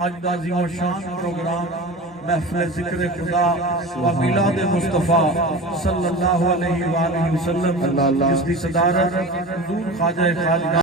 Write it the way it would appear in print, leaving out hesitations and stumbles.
आज का अज़ीम शान प्रोग्राम महफिल ज़िक्र खुदा व मिलाद मुस्तफ़ा सल्लल्लाहु अलैहि वसल्लम जिसकी सदारत हुज़ूर ख्वाजा खालिद